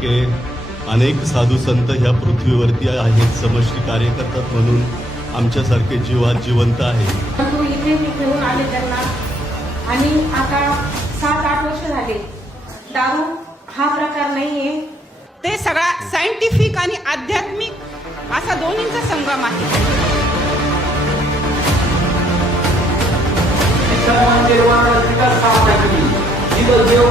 के अनेक साधू संत ह्या पृथ्वीवरती आहेत समष्टी कार्य करतात म्हणून आमच्यासारखे जीवात जिवंत आहे परंतु इथे मी घेऊन आले त्यांना. आणि आता सात आठ वर्ष झाले. दारू हा प्रकार नाहीये. ते सगळा सायंटिफिक आणि आध्यात्मिक असा दोन्हींचा संगम आहे. सर्वांचे जिथं देव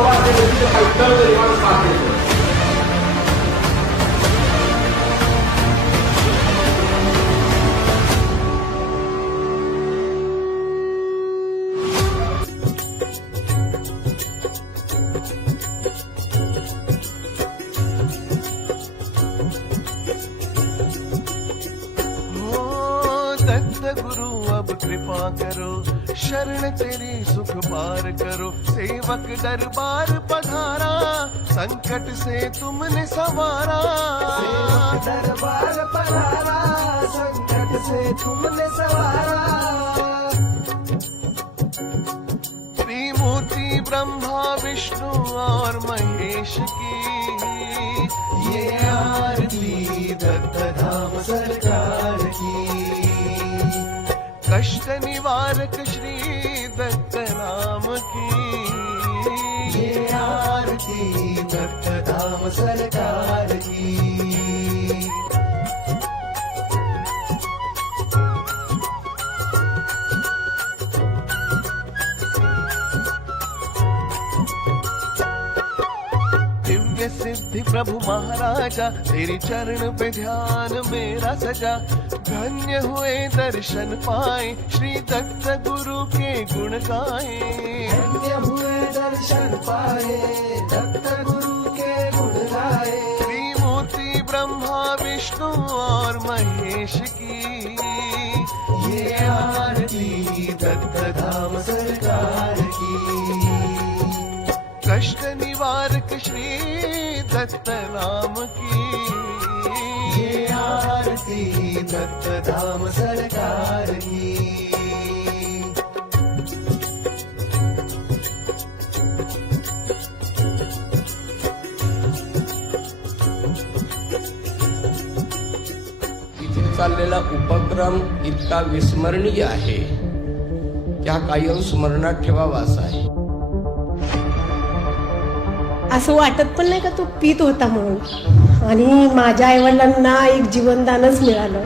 गुरु अब कृपा करो। शरण तेरी सुख पार करो। सेवक दरबार पधारा संकट से तुमने सवारा। दरबार पधारा संकट से तुमने सवारा। त्रिमूर्ति ब्रह्मा विष्णु और महेश की। ये आरती सिद्धि प्रभु महाराजा, तेरी चरण पे ध्यान मेरा सजा। धन्य हुए दर्शन पाए, श्री दत्त गुरु के गुण गाए। धन्य हुए दर्शन पाए दत्त गुरु के गुण गाए त्रिमूर्ति ब्रह्मा विष्णु और महेश की। ये आरती दत्त धाम सरकार की। कष्ट निवारक श्री दत्त नाम की। ये आरती दत्त धाम सरकार की। चाललेला उपक्रम इतका विस्मरणीय आहे. त्या कायम स्मरणात ठेवावा असा आहे. असं वाटत पण नाही का तो पित होता म्हणून? आणि माझ्या आईवडिलांना एक जीवनदानच मिळालं.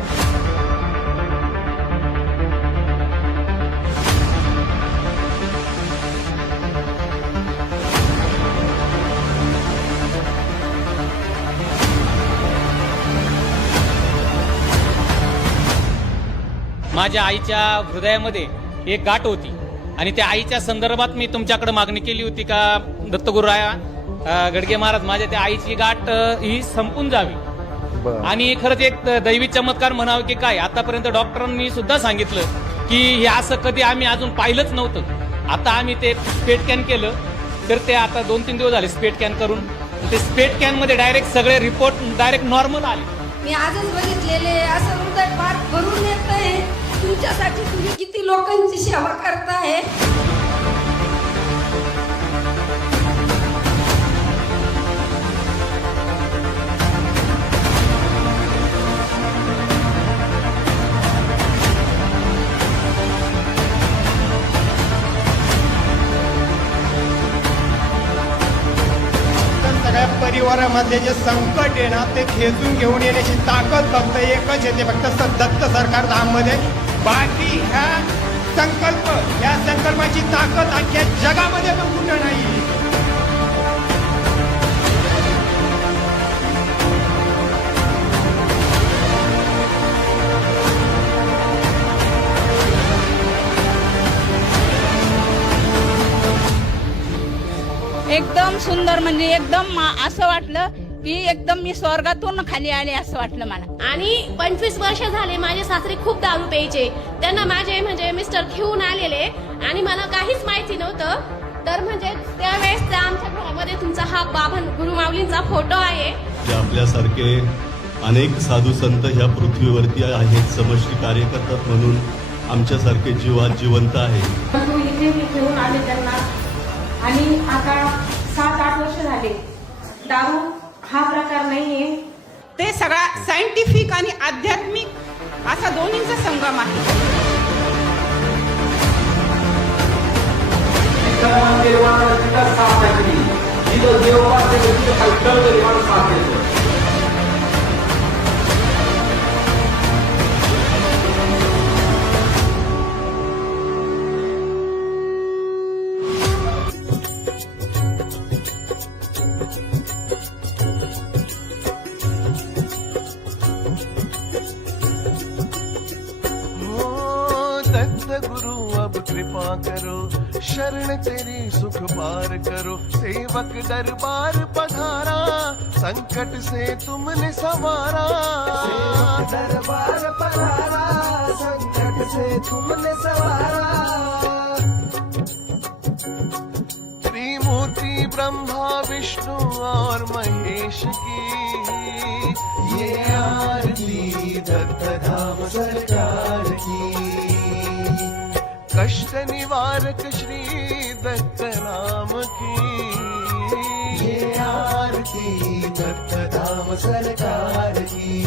माझ्या आईच्या हृदयामध्ये एक गाठ होती. आणि त्या आईच्या संदर्भात मी तुमच्याकडे मागणी केली होती का दत्तगुरुराया गडगे महाराज माझ्या त्या आईची गाठ ही संपून जावी. आणि खरंच एक दैवी चमत्कार म्हणावं की काय आतापर्यंत डॉक्टरांनी सुद्धा सांगितलं की हे असं कधी आम्ही अजून पाहिलंच नव्हतं. आता आम्ही ते स्पेट कॅन केलं तर ते आता दोन तीन दिवस झाले स्पेट कॅन करून. ते स्पेट कॅनमध्ये डायरेक्ट सगळे रिपोर्ट डायरेक्ट नॉर्मल आले. मी आजच बघितलेले असं हृदय फार भरून येत आहे तुमच्यासाठी तुम्ही किती लोकांची सेवा करताय? परिवारामध्ये जे संकट आहे ना ते खेचून घेऊन येण्याची ताकद फक्त एकच येते फक्त दत्त सरकार धाममध्ये. बाकी ह्या संकल्प या संकल्पाची ताकद अख्ख्या जगामध्ये पण कुठं नाही. एकदम सुंदर म्हणजे एकदम असं वाटलं की एकदम मी स्वर्गातून खाली आले असं वाटलं मला. आणि पंचवीस वर्ष झाले माझे सासरे खूप दारू प्यायचे. त्यांना माझे म्हणजे मिस्टर घेऊन आलेले. आणि मला काहीच माहिती नव्हतं. तर म्हणजे त्यावेळेस त्या आमच्या घरामध्ये तुमचा हा बाबा गुरुमाऊलींचा फोटो आहे. जे आपल्यासारखे अनेक साधू संत ह्या पृथ्वीवरती आहेत समष्टी कार्य करतात म्हणून आमच्यासारखे जीवात जिवंत आहे परंतु इथे मी घेऊन आले त्यांना. आणि आता सात आठ वर्ष झाले. दारू हा प्रकार नाहीये. ते सगळा सायंटिफिक आणि आध्यात्मिक असा दोन्हींचा संगम आहे. दत्त गुरु अब कृपा करो। शरण तेरी सुख पार करो। सेवक दरबार पधारा संकट से तुमने संवारा। दरबार पधारा संकट से तुमने सवारा। त्रिमूर्ति ब्रह्मा विष्णु और महेश की। ये आरती दत्त धाम सरकार की। कष्ट निवारक श्री दत्त नाम की। ये आरती दत्त धाम सरकार की।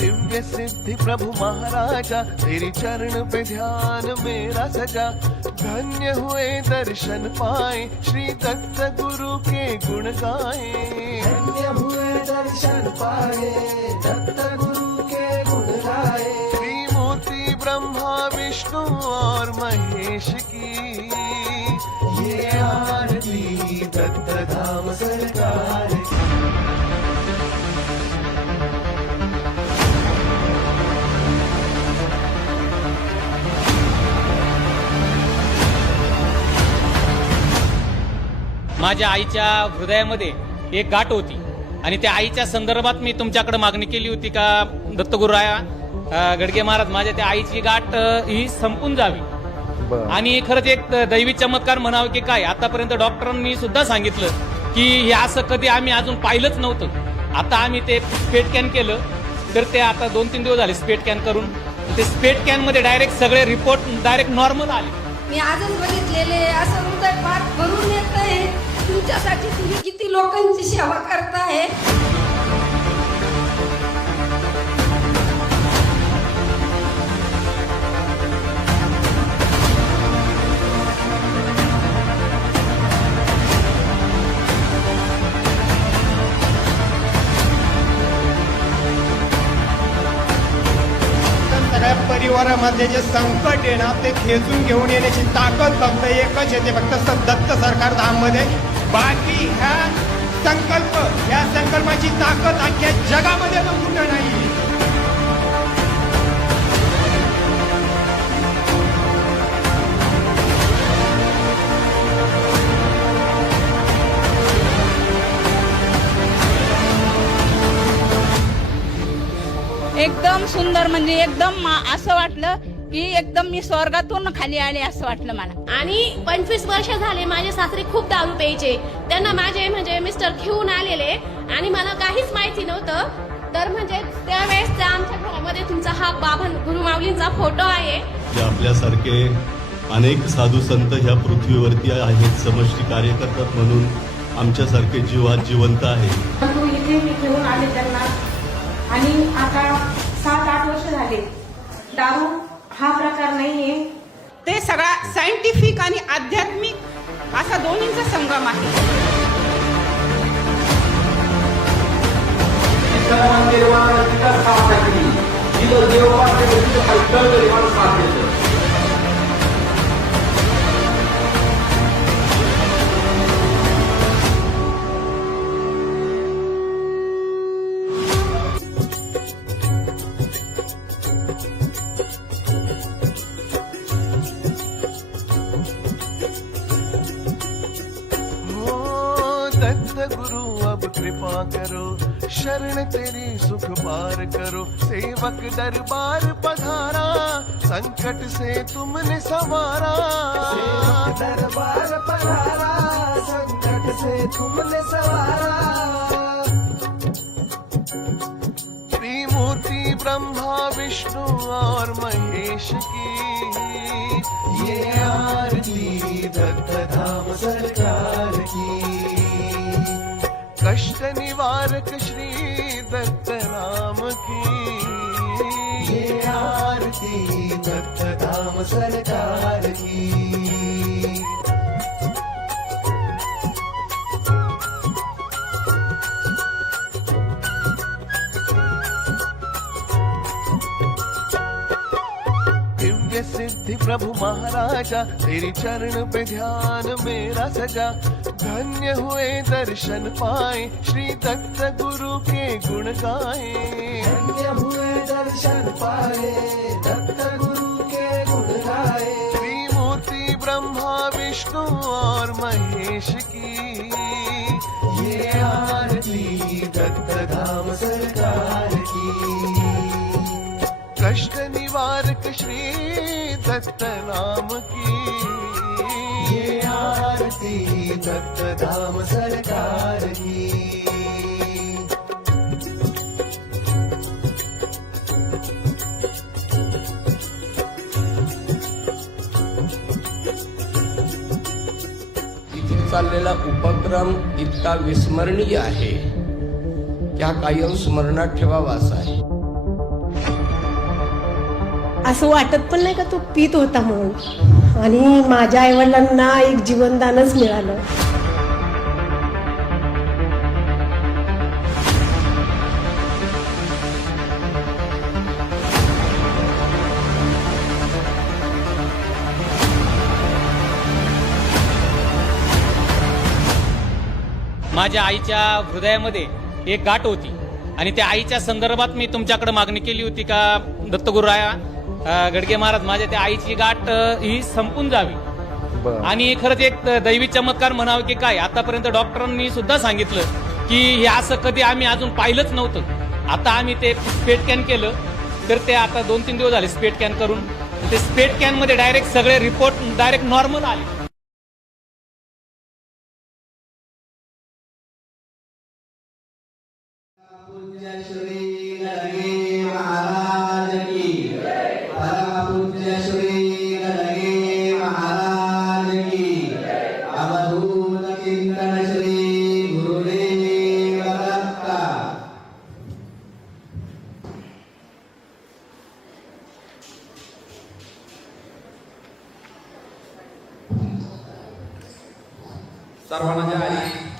दिव्य सिद्धि प्रभु महाराजा तेरी चरण पे ध्यान मेरा सजा। धन्य हुए दर्शन पाए श्री दत्त गुरु के गुण गाए। धन्य हुए दर्शन पाए दत्त गुरु के गुण गाए। त्रिमूर्ति ब्रह्मा विष्णु और महेश की माझ्या आईच्या हृदयामध्ये एक गाठ होती. आणि त्या आईच्या संदर्भात मी तुमच्याकडे मागणी केली होती का दत्तगुरुराया गडगे महाराज माझ्या त्या आईची गाठ ही संपून जावी. आणि खरंच एक दैवी चमत्कार म्हणावं की काय आतापर्यंत डॉक्टरांनी सुद्धा सांगितलं की हे असं कधी आम्ही अजून पाहिलंच नव्हतं. आता आम्ही ते स्पेट कॅन केलं तर ते आता दोन तीन दिवस झाले स्पेट कॅन करून. ते स्पेट कॅनमध्ये डायरेक्ट सगळे रिपोर्ट डायरेक्ट नॉर्मल आले. मी आजच बघितलेले असं तुमच्यासाठी तुम्ही किती लोकांची सेवा करताय? तर सगळ्या परिवारामध्ये जे संकट आहे ना ते खेचून घेऊन येण्याची ताकद फक्त एकच येते फक्त दत्त सरकार धाममध्ये बाकी ह्या संकल्प या संकल्पाची ताकद अख्ख्या जगामध्ये पण कुठं नाही. एकदम सुंदर म्हणजे एकदम असं वाटलं की एकदम मी स्वर्गातून खाली आले असं वाटलं मला. आणि पंचवीस वर्ष झाले माझे सासरे खूप दारू प्यायचे. त्यांना माझे म्हणजे मिस्टर घेऊन आलेले आणि मला काहीच माहिती नव्हतं. तर म्हणजे त्यावेळेस त्या आमच्या घरामध्ये तुमचा हा बाबा गुरुमाऊलींचा फोटो आहे. जे आपल्यासारखे अनेक साधू संत ह्या पृथ्वीवरती आहेत समष्टी कार्य करतात म्हणून आमच्यासारखे जीव आज जिवंत आहेत परंतु इथे मी घेऊन आले त्यांना. आणि आता सात आठ वर्ष झाले. दारू हा प्रकार नाहीये. ते सगळा सायंटिफिक आणि आध्यात्मिक असा दोन्हींचा संगम आहे. स्थापना केली देव कृपा करो शरण तेरी सुख पार करो। सेवक दरबार पधारा संकट से तुमने सवारा। दरबार पधारा संकट से तुमने सवारा। त्रिमूर्ति ब्रह्मा विष्णु और महेश की। ये आरती दत्त धाम सरकार की। कष्ट निवारक श्री दत्त नाम की. ये आरती दत्त धाम सरकार की. दिव्य सिद्धि प्रभु महाराजा तेरी चरण पे ध्यान मेरा सजा. धन्य हुए दर्शन पाए श्री दत्त गुरु के गुण गाए। धन्य हुए दर्शन पाए दत्त गुरु के गुण गाए। त्रिमूर्ति ब्रह्मा विष्णु और महेश की। ये आरती दत्त धाम सरकार की। कष्ट निवारक श्री दत्त नाम की। आरती धाम सरकार की चाललेला उपक्रम इतका विस्मरणीय आहे. त्या कायम स्मरणात ठेवावा असा आहे असं वाटत पण नाही का तो पित होता म्हणून. आणि माझ्या आईवडिलांना एक जीवनदानच मिळालं. माझ्या आईच्या हृदयामध्ये एक गाठ होती. आणि त्या आईच्या संदर्भात मी तुमच्याकडे मागणी केली होती का दत्तगुरुराया? गडगे महाराज माझ्या त्या आईची गाठ ही संपून जावी. आणि खरंच एक दैवी चमत्कार म्हणावं की काय आतापर्यंत डॉक्टरांनी सुद्धा सांगितलं की हे असं कधी आम्ही अजून पाहिलंच नव्हतं. आता आम्ही ते स्पेट कॅन केलं तर ते आता दोन तीन दिवस झाले स्पेट कॅन करून. ते स्पेट कॅनमध्ये डायरेक्ट सगळे रिपोर्ट डायरेक्ट नॉर्मल आले. তার মানা যায়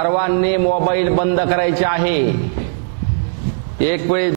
सर्वांनी मोबाईल बंद करायचे आहे. एक वेळी